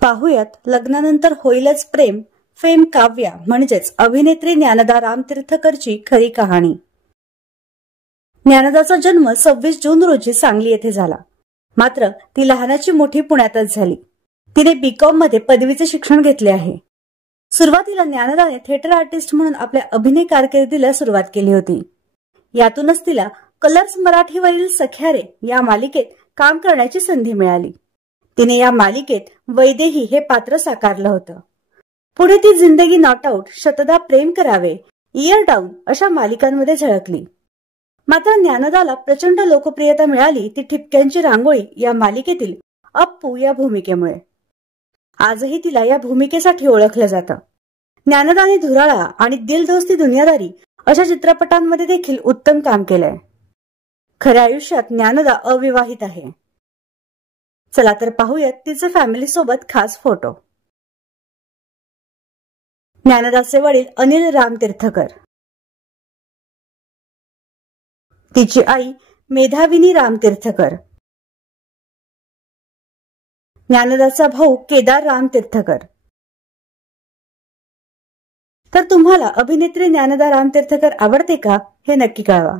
पाहुयात लग्नानंतर होईलच प्रेम फेम काव्या म्हणजेच अभिनेत्री ज्ञानदा रामतीर्थकरची खरी कहाणी। ज्ञानदाचा जन्म 26 जून रोजी सांगली येथे झाला। मात्र ती लहानाची मोठी पुण्यातच झाली। तिने बीकॉम मध्ये पदवीचे शिक्षण घेतले आहे। सुरुवातीला ज्ञानदाने थिएटर आर्टिस्ट म्हणून आपल्या अभिनय कारकिर्दीला सुरुवात केली होती। यातूनच तिला कलर्स मराठीवरील सख्यारे या मालिकेत काम करण्याची संधी मिळाली। तिने या मालिकेत वैदेही हे पात्र साकारलं होतं। पुढे ती जिंदगी नॉट आउट, शतदा प्रेम करावे, इयर डाऊन अशा मालिकांमध्ये झळकली। मात्र ज्ञानदाला प्रचंड लोकप्रियता मिळाली ती ठिपक्यांची रांगोळी या मालिकेतील अप्पू या भूमिकेमुळे। आजही तिला या भूमिकेसाठी ओळखलं जातं। ज्ञानदाने धुराळा आणि दिल दोस्ती दुनियादारी अशा चित्रपटांमध्ये देखील उत्तम काम केलंय। खऱ्या आयुष्यात ज्ञानदा अविवाहित आहे। चला तर पाहूयात तिचे फॅमिली सोबत खास फोटो। ज्ञानदाचे वडील अनिल रामतीर्थकर, तिची आई मेधाविनी रामतीर्थकर, ज्ञानदाचा भाऊ केदार रामतीर्थकर। तर तुम्हाला अभिनेत्री ज्ञानदा रामतीर्थकर आवडते का हे नक्की कळवा।